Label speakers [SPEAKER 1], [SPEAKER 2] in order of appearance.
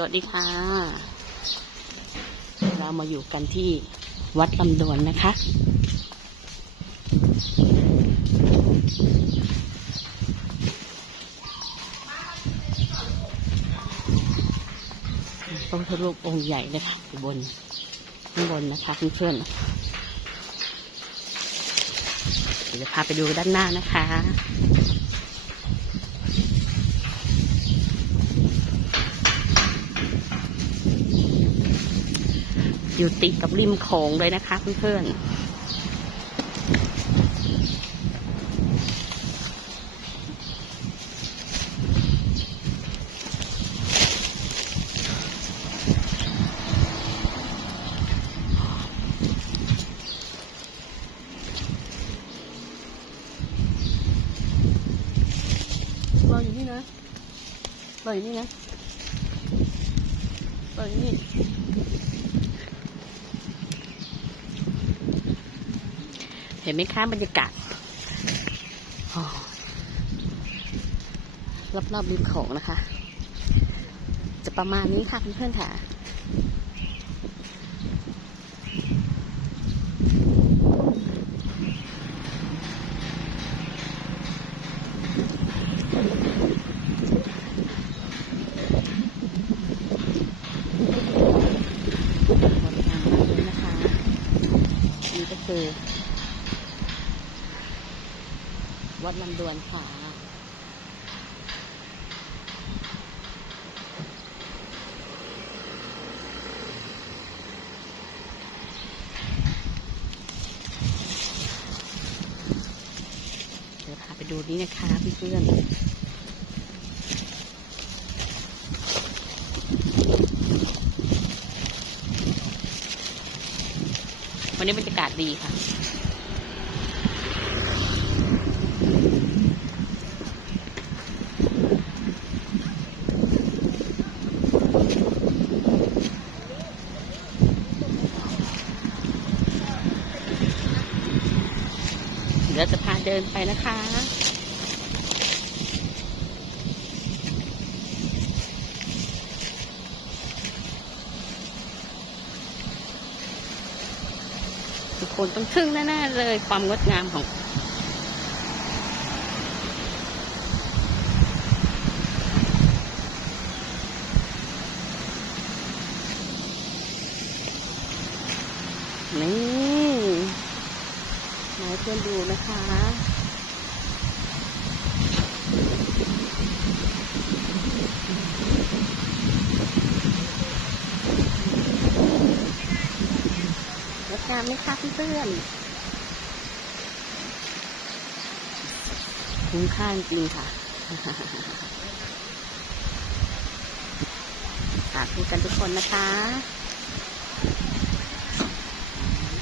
[SPEAKER 1] สวัสดีค่ะ เรามาอยู่กันที่วัดลำดวนนะคะพระพุทธรูปองค์ใหญ่เลยค่ะอยู่บนข้างบนนะคะเพื่อนๆเดี๋ยวจะพาไปดูด้านหน้านะคะ อยู่ติดกับริมโขงเลยนะคะเพื่อนๆเรออยู่นี่นะเรออยู่นี่นะเรออยู่นี่ ห็นไหมคะบรรยากาศอ๋อรอบๆริมโขงนะคะ จะประมาณนี้ค่ะเพื่อนๆค่ะสวยงามมากเลยนะคะนี่ก็คือ วัดลำดวนค่ะ เดี๋ยวพาไปดูนี่นะคะเพื่อนวันนี้บรรยากาศดีค่ะ ดี๋ยวจะพาเดินไปนะคะทุกคนต้องทึ่งแน่ๆเลยความงดงามของนี่ ให้เพื่อนดูนะคะงดงามไหมคะเพื่อนคุ้มค่าจริงค่ะฝากดูกันทุกคนนะคะ